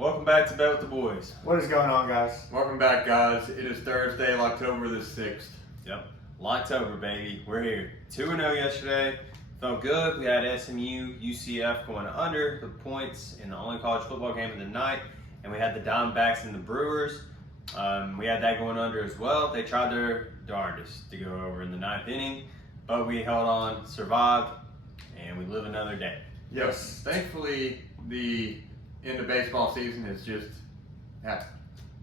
Welcome back to Bet with the Boys. What is going on, guys? Welcome back, guys. It is Thursday, Locktober the 6th. Yep, Locktober, baby. We're here. 2-0 yesterday. Felt good. We had SMU, UCF going under the points in the only college football game of the night. And we had the Diamondbacks and the Brewers. We had that going under as well. They tried their darndest to go over in the ninth inning, but we held on, survived, and we live another day. Yes. Thankfully, the end of baseball season has just happened.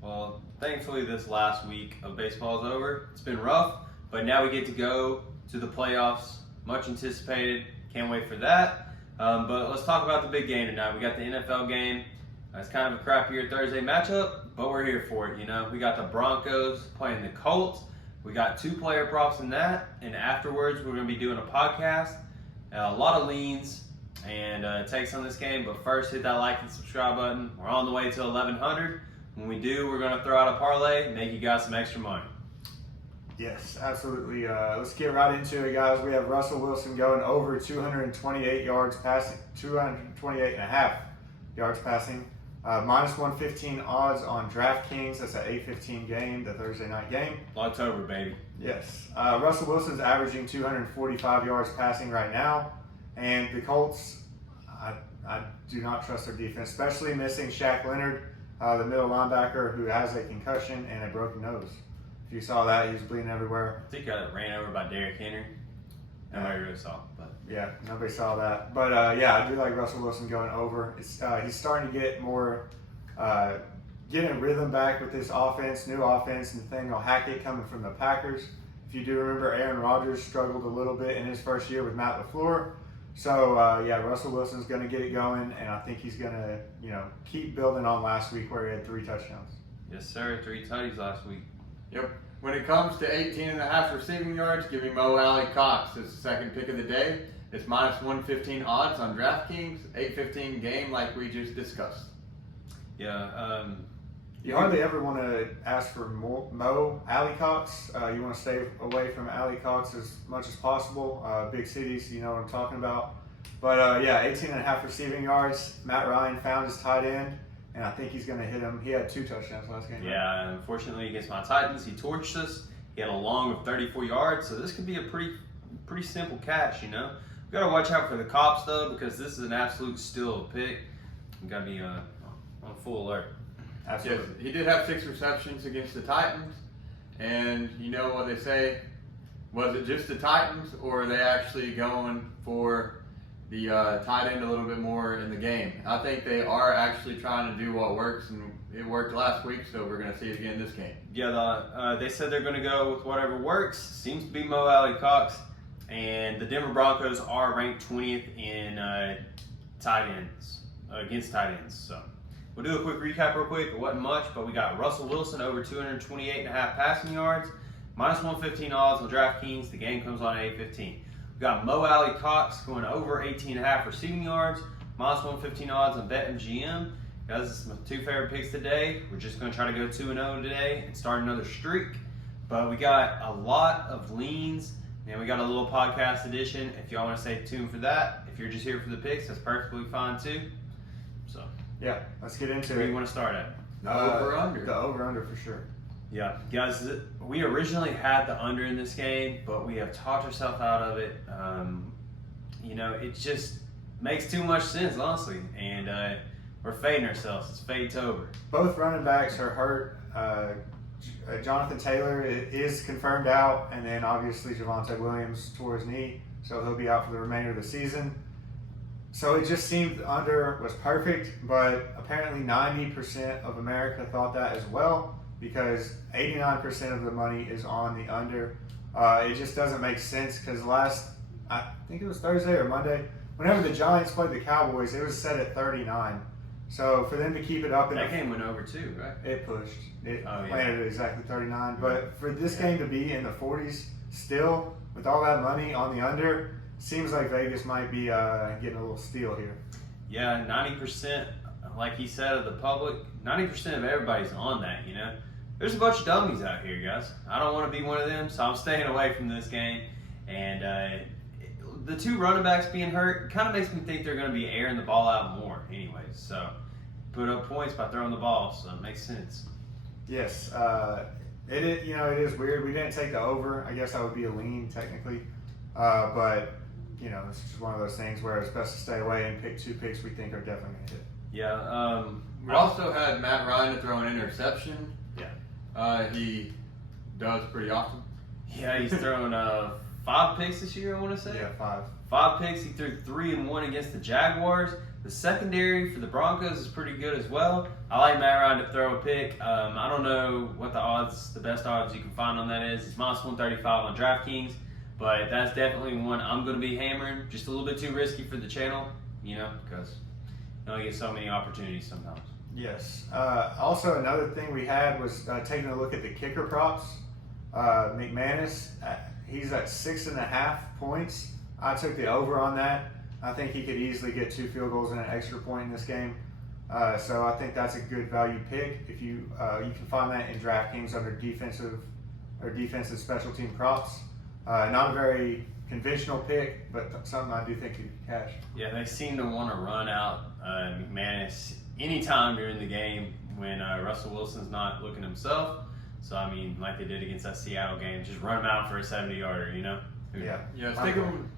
Well, thankfully this last week of baseball is over. It's been rough, but now we get to go to the playoffs. Much anticipated. Can't wait for that. But let's talk about the big game tonight. We got the NFL game. It's kind of a crappier Thursday matchup, but we're here for it. You know, we got the Broncos playing the Colts. We got 2 player props in that, and afterwards we're going to be doing a podcast. A lot of leans and takes on this game, but first hit that like and subscribe button. We're on the way to 1,100. When we do, we're going to throw out a parlay and make you guys some extra money. Yes, absolutely. Let's get right into it, guys. We have Russell Wilson going over 228 yards passing, 228 and a half yards passing. Minus 115 odds on DraftKings. That's an 8:15 game, the Thursday night game. Locktober, baby. Yes. Russell Wilson's averaging 245 yards passing right now. And the Colts, I do not trust their defense, especially missing Shaq Leonard, the middle linebacker who has a concussion and a broken nose. If you saw that, he was bleeding everywhere. I think he got ran over by Derrick Henry. Nobody really saw, but yeah, nobody saw that. But yeah, I do like Russell Wilson going over. It's, he's starting to get more, getting rhythm back with this offense, new offense, and Nathaniel Hackett coming from the Packers. If you do remember, Aaron Rodgers struggled a little bit in his first year with Matt LaFleur. So yeah, Russell Wilson's going to get it going, and I think he's going to, keep building on last week where he had 3 touchdowns. yes, sir. 3 tutties last week. Yep. When it comes to 18 and a half receiving yards, give me Mo Alley Cox as the second pick of the day. It's minus 115 odds on DraftKings, 8:15 game like we just discussed. Yeah. You hardly ever want to ask for Mo Alley Cox. You want to stay away from Alley Cox as much as possible. Big cities, you know what I'm talking about. But yeah, 18 and a half receiving yards. Matt Ryan found his tight end, and I think he's going to hit him. He had 2 touchdowns last game. Yeah, unfortunately against my Titans, he torched us. He had a long of 34 yards, so this could be a pretty simple catch, you know. We got to watch out for the cops, though, because this is an absolute steal of a pick. We got to be on full alert. Absolutely. Yes, he did have 6 receptions against the Titans, and you know what they say, was it just the Titans, or are they actually going for the tight end a little bit more in the game? I think they are actually trying to do what works, and it worked last week, so we're going to see it again this game. Yeah, they said they're going to go with whatever works. Seems to be Mo Alley Cox. And the Denver Broncos are ranked 20th in tight ends, against tight ends. So we'll do a quick recap real quick. It wasn't much, but we got Russell Wilson over 228 and a half passing yards, minus 115 odds on DraftKings. The game comes on at 8:15. We got Mo Alley Cox going over 18 and a half receiving yards, minus 115 odds on BetMGM. Guys, this is my 2 favorite picks today. We're just going to try to go 2-0 today and start another streak. But we got a lot of leans. And we got a little podcast edition. If y'all want to stay tuned for that, if you're just here for the picks, that's perfectly fine too. So Yeah, let's get into where it. do you want to start at? The over-under. The over-under for sure. Yeah, guys, we originally had the under in this game, but we have talked ourselves out of it. It just makes too much sense, honestly. And we're fading ourselves. It's Fade-tober. Both running backs are hurt. Jonathan Taylor is confirmed out, and then obviously Javonte Williams tore his knee, so he'll be out for the remainder of the season. So it just seemed the under was perfect, but apparently 90% of America thought that as well, because 89% of the money is on the under. It just doesn't make sense, because I think it was Thursday or Monday, whenever the Giants played the Cowboys, it was set at 39. So for them to keep it up, That game went over too, right? it pushed. It yeah. landed at exactly 39. But for this game to be in the 40s still, with all that money on the under, seems like Vegas might be getting a little steal here. Yeah, 90%, like he said, of the public, 90% of everybody's on that, you know. There's a bunch of dummies out here, guys. I don't want to be one of them, so I'm staying away from this game. And the 2 running backs being hurt kind of makes me think they're going to be airing the ball out more anyways. So put up points by throwing the ball, so it makes sense. Yes, it is. It is weird. We didn't take the over. I guess that would be a lean technically, but it's just one of those things where it's best to stay away and pick 2 picks we think are definitely going to hit. Yeah. We also had Matt Ryan to throw an interception. Yeah. He does pretty often. Yeah, he's thrown 5 picks this year, I want to say. Yeah, 5. 5 picks. He threw 3 and 1 against the Jaguars. The secondary for the Broncos is pretty good as well. I like Matt Ryan to throw a pick. I don't know what the best odds you can find on that is. It's minus 135 on DraftKings, but that's definitely one I'm going to be hammering. Just a little bit too risky for the channel, because you only get so many opportunities sometimes. Yes. Also, another thing we had was taking a look at the kicker props. McManus, he's at 6.5 points. I took the over on that. I think he could easily get 2 field goals and an extra point in this game. So I think that's a good value pick. If you can find that in DraftKings under defensive special team props. Not a very conventional pick, but something I do think you can cash. Yeah, they seem to want to run out McManus anytime during the game when Russell Wilson's not looking himself. So, like they did against that Seattle game, just run him out for a 70-yarder, Yeah.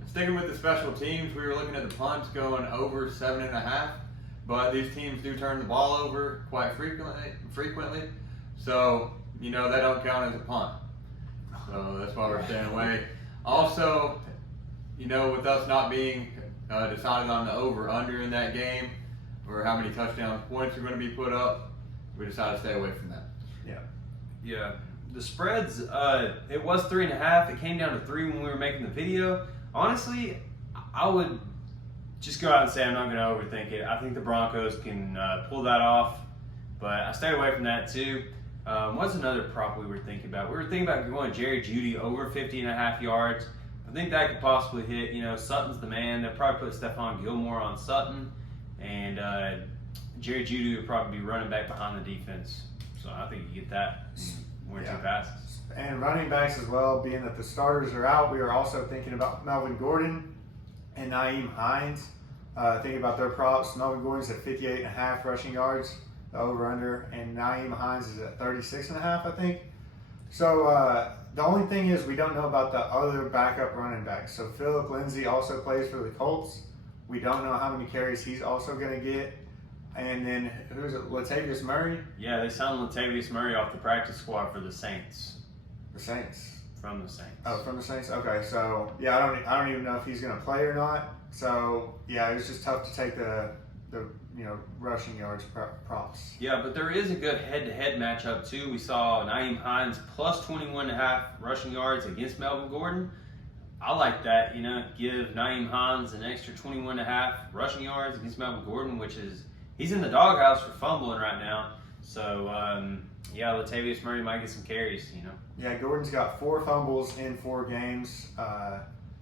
Sticking with the special teams, we were looking at the punts going over 7.5, but these teams do turn the ball over quite frequently. So, they don't count as a punt. So that's why we're staying away. Also, with us not being decided on the over-under in that game, or how many touchdown points are going to be put up, we decided to stay away from that. Yeah. The spreads, it was 3.5. It came down to 3 when we were making the video. Honestly, I would just go out and say I'm not going to overthink it. I think the Broncos can pull that off, but I stay away from that too. What's another prop we were thinking about? We were thinking about going Jerry Jeudy over 50.5 yards. I think that could possibly hit. Sutton's the man. They'll probably put Stephon Gilmore on Sutton, and Jerry Jeudy would probably be running back behind the defense. So I think you get that in 1 or 2 passes. And running backs as well, being that the starters are out, we are also thinking about Melvin Gordon and Nyheim Hines. Thinking about their props. Melvin Gordon's at 58.5 rushing yards, the over-under, and Nyheim Hines is at 36.5, I think. So the only thing is we don't know about the other backup running backs. So Philip Lindsay also plays for the Colts. We don't know how many carries he's also going to get. And then, who's it? Latavius Murray? Yeah, they signed Latavius Murray off the practice squad for the Saints. The Saints? From the Saints. Oh, from the Saints? Okay, so, yeah, I don't even know if he's going to play or not. So, yeah, it was just tough to take the rushing yards props. Yeah, but there is a good head-to-head matchup, too. We saw Nyheim Hines plus 21.5 rushing yards against Melvin Gordon. I like that, give Nyheim Hines an extra 21.5 rushing yards against Melvin Gordon, which is... He's in the doghouse for fumbling right now. So, Latavius Murray might get some carries, Yeah, Gordon's got 4 fumbles in 4 games.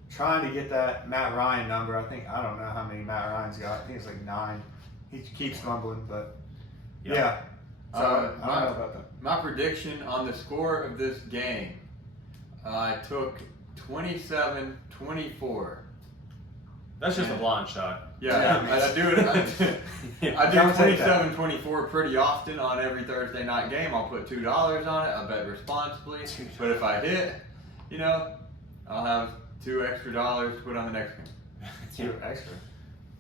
Trying to get that Matt Ryan number. I don't know how many Matt Ryan's got. I think it's like 9. He keeps fumbling, but yeah. So, I don't know about that. My prediction on the score of this game, I took 27-24. That's just a blind shot. Yeah, I do it. I do 27-24 pretty often on every Thursday night game. I'll put $2 on it. I bet responsibly. But if I hit, I'll have $2 extra to put on the next game. 2 extra.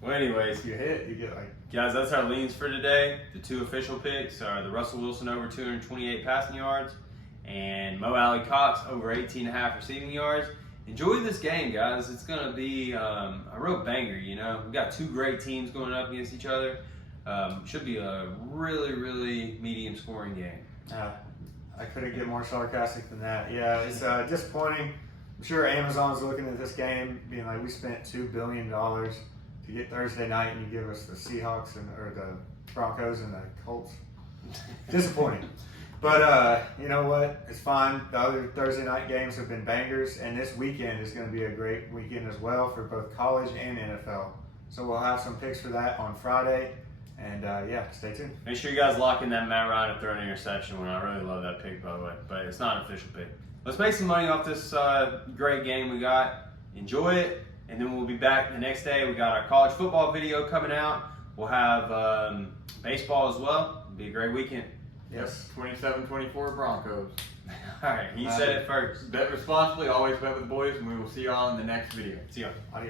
Well, anyways, If you hit, you get guys, that's our leans for today. The 2 official picks are the Russell Wilson over 228 passing yards and Mo Alley Cox over 18.5 receiving yards. Enjoy this game, guys. It's going to be a real banger, We've got 2 great teams going up against each other. Should be a really, really medium scoring game. I couldn't get more sarcastic than that. Yeah, it's disappointing. I'm sure Amazon's looking at this game being like, we spent $2 billion to get Thursday night and you give us the Seahawks or the Broncos and the Colts. Disappointing. But you know what? It's fine. The other Thursday night games have been bangers, and this weekend is going to be a great weekend as well for both college and NFL. So we'll have some picks for that on Friday, and stay tuned. Make sure you guys lock in that Matt Ryan to throw an interception one. I really love that pick, by the way, but it's not an official pick. Let's make some money off this great game we got. Enjoy it, and then we'll be back the next day. We got our college football video coming out. We'll have baseball as well. It'll be a great weekend. Yes. 27-24 Broncos. All right, he said it first. Bet responsibly, always bet with the boys, and we will see you all in the next video. See ya. Adios.